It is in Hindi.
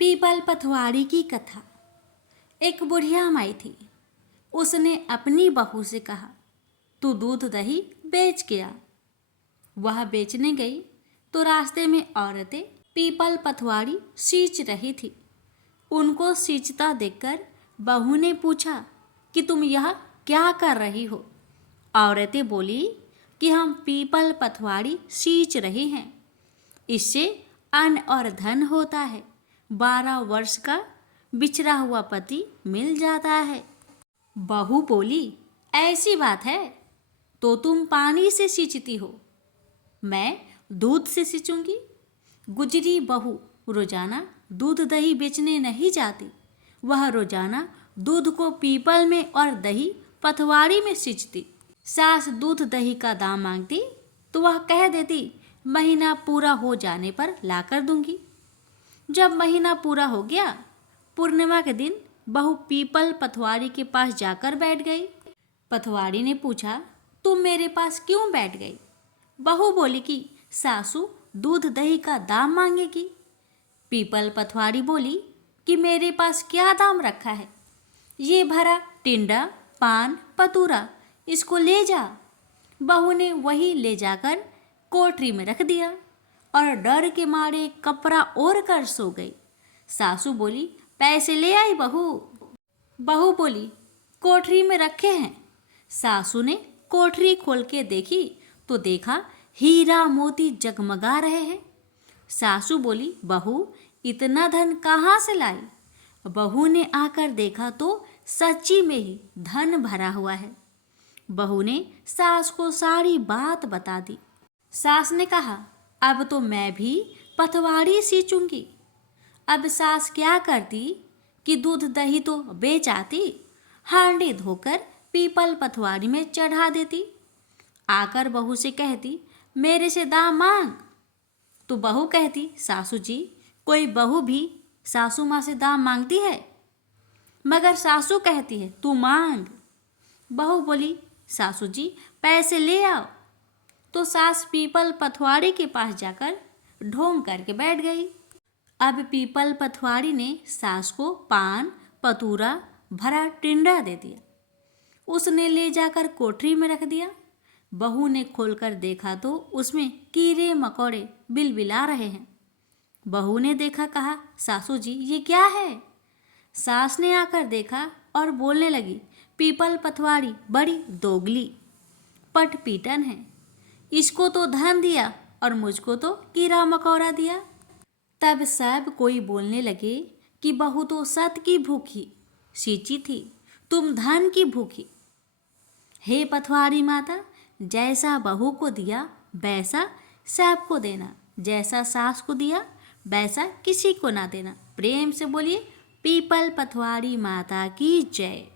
पीपल पथवाड़ी की कथा। एक बुढ़िया माई थी। उसने अपनी बहू से कहा, तू दूध दही बेच के आ। वह बेचने गई तो रास्ते में औरतें पीपल पथवाड़ी सींच रही थी। उनको सींचता देखकर बहू ने पूछा कि तुम यह क्या कर रही हो। औरतें बोली कि हम पीपल पथवाड़ी सींच रही हैं, इससे अन्न और धन होता है। 12 वर्ष का बिछड़ा हुआ पति मिल जाता है। बहू बोली, ऐसी बात है तो तुम पानी से सींचती हो, मैं दूध से सींचूंगी। गुजरी बहू रोजाना दूध दही बेचने नहीं जाती। वह रोजाना दूध को पीपल में और दही पथवाड़ी में सींचती। सास दूध दही का दाम मांगती तो वह कह देती, महीना पूरा हो जाने पर लाकर दूंगी। जब महीना पूरा हो गया, पूर्णिमा के दिन बहू पीपल पथवाड़ी के पास जाकर बैठ गई। पथवाड़ी ने पूछा, तुम मेरे पास क्यों बैठ गई? बहू बोली कि सासू दूध दही का दाम मांगेगी। पीपल पथवाड़ी बोली कि मेरे पास क्या दाम रखा है, ये भरा टिंडा पान पतूरा, इसको ले जा। बहू ने वही ले जाकर कोठरी में रख दिया और डर के मारे कपड़ा ओढ़ कर सो गई। सासू बोली, पैसे ले आई बहू? बहू बोली, कोठरी में रखे हैं। सासू ने कोठरी खोल के देखी तो देखा हीरा मोती जगमगा रहे हैं। सासू बोली, बहू इतना धन कहाँ से लाई? बहू ने आकर देखा तो सच्ची में ही धन भरा हुआ है। बहू ने सास को सारी बात बता दी। सास ने कहा, अब तो मैं भी पथवाड़ी सींचूंगी। अब सास क्या करती कि दूध दही तो बेच आती, हांडी धोकर पीपल पथवाड़ी में चढ़ा देती। आकर बहू से कहती, मेरे से दाम मांग। तो बहू कहती, सासू जी, कोई बहू भी सासू माँ से दाम मांगती है? मगर सासू कहती है, तू मांग। बहू बोली, सासू जी पैसे ले आओ। तो सास पीपल पथवाड़ी के पास जाकर ढोंग करके बैठ गई। अब पीपल पथवाड़ी ने सास को पान पतूरा भरा टिंडा दे दिया। उसने ले जाकर कोठरी में रख दिया। बहू ने खोलकर देखा तो उसमें कीड़े मकोड़े बिलबिला रहे हैं। बहू ने देखा, कहा, सासू जी ये क्या है? सास ने आकर देखा और बोलने लगी, पीपल पथवाड़ी बड़ी दोगली पटपीटन है, इसको तो धन दिया और मुझको तो कीड़ा मकोड़ा दिया। तब सब कोई बोलने लगे कि बहू तो सत की भूखी सींची थी, तुम धन की भूखी। हे पथवाड़ी माता, जैसा बहू को दिया वैसा सबको देना, जैसा सास को दिया वैसा किसी को ना देना। प्रेम से बोलिए, पीपल पथवाड़ी माता की जय।